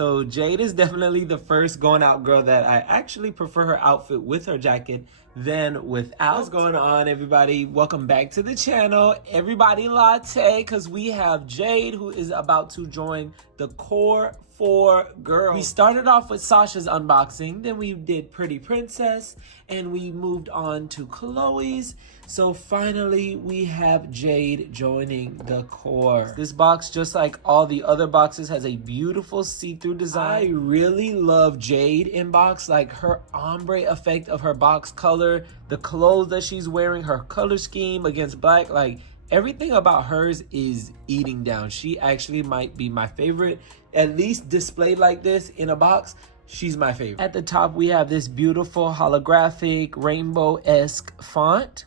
So Jade is definitely the first going out girl that I actually prefer her outfit with her jacket than without. What's going on, everybody? Welcome back to the channel. Everybody latte, because we have Jade who is about to join the core 4 girls. We started off with Sasha's unboxing, then we did Pretty Princess, and we moved on to Chloe's. So finally we have Jade joining the core. This box, just like all the other boxes, has a beautiful see-through design. I really love Jade in box, like her ombre effect of her box color, the clothes that she's wearing, her color scheme against black, like everything about hers is eating down. She actually might be my favorite, at least displayed like this in a box. She's my favorite. At the top, we have this beautiful holographic rainbow-esque font.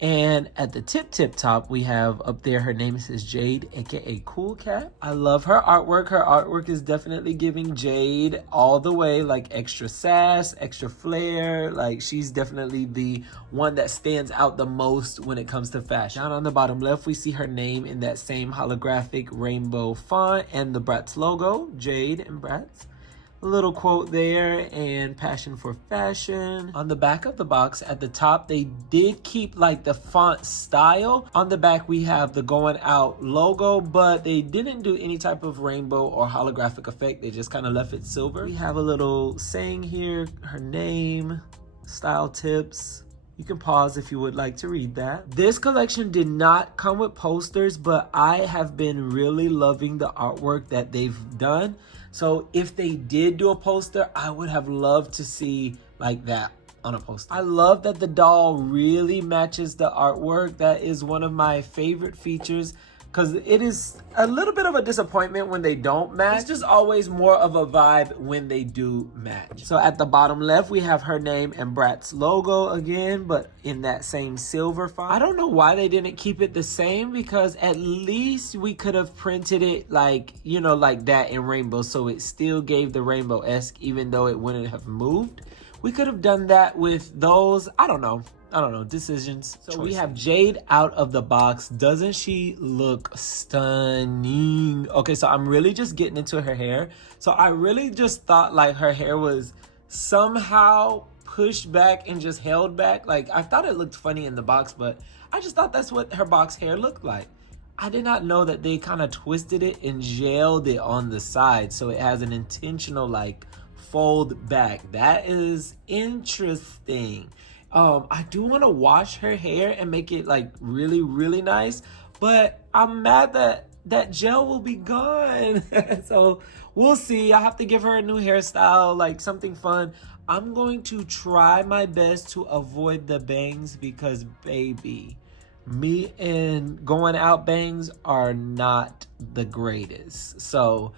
And at the tip top, we have up there, her name says Jade, aka Cool Cat. I love her artwork. Her artwork is definitely giving Jade all the way, like extra sass, extra flair. Like she's definitely the one that stands out the most when it comes to fashion. Down on the bottom left, we see her name in that same holographic rainbow font and the Bratz logo, Jade and Bratz. A little quote there, and passion for fashion. On the back of the box at the top, they did keep like the font style. On the back, we have the Going Out logo, but they didn't do any type of rainbow or holographic effect. They just kind of left it silver. We have a little saying here, her name, style tips. You can pause if you would like to read that. This collection did not come with posters, but I have been really loving the artwork that they've done. So if they did do a poster, I would have loved to see like that on a poster. I love that the doll really matches the artwork. That is one of my favorite features, because it is a little bit of a disappointment when they don't match. It's just always more of a vibe when they do match. So at the bottom left, we have her name and Bratz logo again, but in that same silver font. I don't know why they didn't keep it the same, because at least we could have printed it like, you know, like that in rainbow, so it still gave the rainbow-esque even though it wouldn't have moved. We could have done that with those. I don't know, decisions. So we have Jade out of the box. Doesn't she look stunning? Okay, so I'm really just getting into her hair. So I really just thought like her hair was somehow pushed back and just held back. Like I thought it looked funny in the box, but I just thought that's what her box hair looked like. I did not know that they kind of twisted it and gelled it on the side, so it has an intentional like fold back. That is interesting. I do want to wash her hair and make it like really nice, but I'm mad that that gel will be gone. So we'll see. I have to give her a new hairstyle, like something fun. I'm going to try my best to avoid the bangs, because baby, me and Going Out bangs are not the greatest. So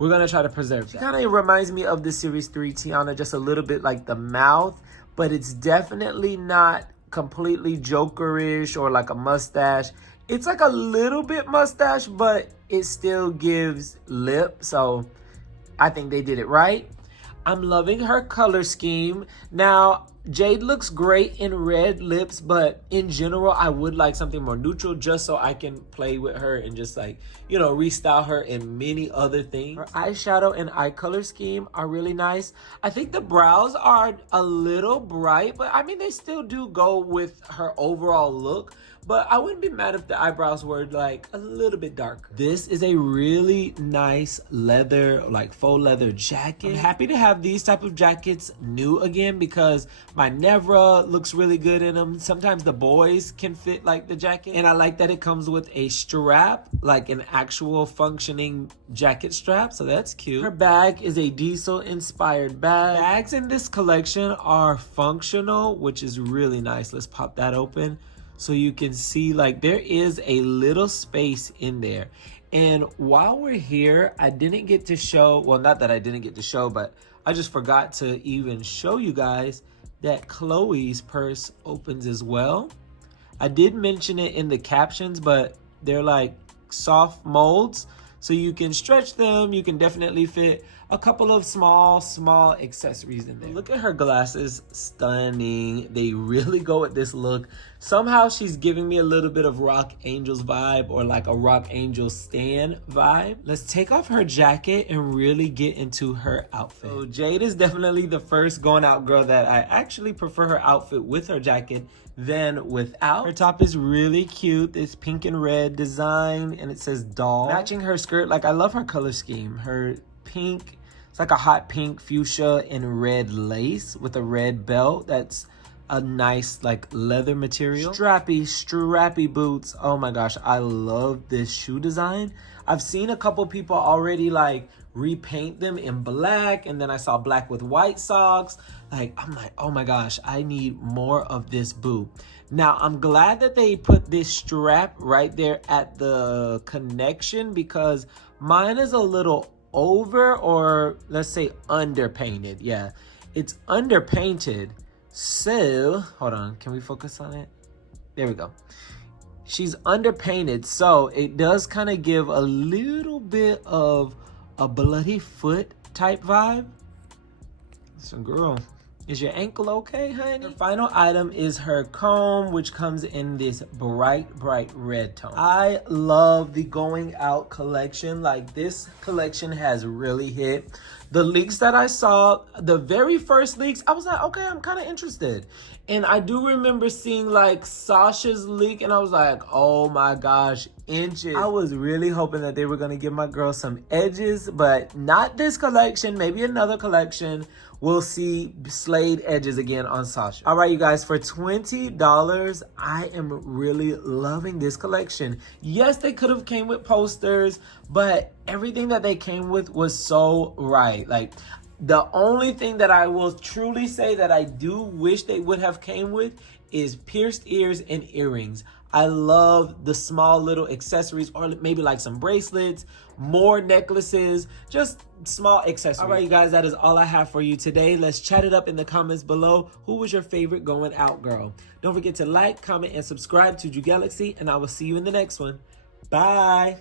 we're gonna try to preserve that. She kind of reminds me of the Series 3 Tiana, just a little bit like the mouth, but it's definitely not completely Jokerish or like a mustache. It's like a little bit mustache, but it still gives lip. So I think they did it right. I'm loving her color scheme. Now, Jade looks great in red lips, but in general, I would like something more neutral just so I can play with her and just like, you know, restyle her in many other things. Her eyeshadow and eye color scheme are really nice. I think the brows are a little bright, but I mean, they still do go with her overall look. But I wouldn't be mad if the eyebrows were like a little bit darker. This is a really nice leather, like faux leather jacket. I'm happy to have these type of jackets new again, because my Nevra looks really good in them. Sometimes the boys can fit like the jacket. And I like that it comes with a strap, like an actual functioning jacket strap. So that's cute. Her bag is a Diesel inspired bag. Bags in this collection are functional, which is really nice. Let's pop that open. So you can see like there is a little space in there. And while we're here, I didn't get to show, well, not that I didn't get to show, but I just forgot to even show you guys that Chloe's purse opens as well. I did mention it in the captions, but they're like soft molds. so you can stretch them. You can definitely fit a couple of small accessories in there. Look at her glasses, stunning. They really go with this look. Somehow she's giving me a little bit of Rock Angels vibe, or like a Rock Angel stan vibe. Let's take off her jacket and really get into her outfit. So Jade is definitely the first going out girl that I actually prefer her outfit with her jacket than without. Her top is really cute, this pink and red design, and it says doll. Matching her skirt, like I love her color scheme. Her pink, it's like a hot pink fuchsia and red lace with a red belt. That's a nice like leather material. Strappy boots. Oh my gosh, I love this shoe design. I've seen a couple people already like repaint them in black, and then I saw black with white socks. Like, I'm like, oh my gosh, I need more of this boot. Now, I'm glad that they put this strap right there at the connection, because mine is a little over, or let's say underpainted. Yeah, it's underpainted. So, hold on, can we focus on it? There we go. She's underpainted, so it does kind of give a little bit of a bloody foot type vibe. So girl, is your ankle okay, honey? The final item is her comb, which comes in this bright red tone. I love the going out collection. Like, this collection has really hit. The leaks that I saw, the very first leaks, I was like, okay, I'm kind of interested. And I do remember seeing like Sasha's leak, and I was like, oh my gosh, inches. I was really hoping that they were going to give my girl some edges, but not this collection, maybe another collection. We'll see slayed edges again on Sasha. All right, you guys, for $20, I am really loving this collection. Yes, they could have came with posters, but everything that they came with was so right. Like, the only thing that I will truly say that I do wish they would have came with is pierced ears and earrings. I love the small little accessories, or maybe like some bracelets, more necklaces, just small accessories. All right, you guys, that is all I have for you today. Let's chat it up in the comments below. Who was your favorite going out girl? Don't forget to like, comment, and subscribe to JuGalaxSea, and I will see you in the next one. Bye.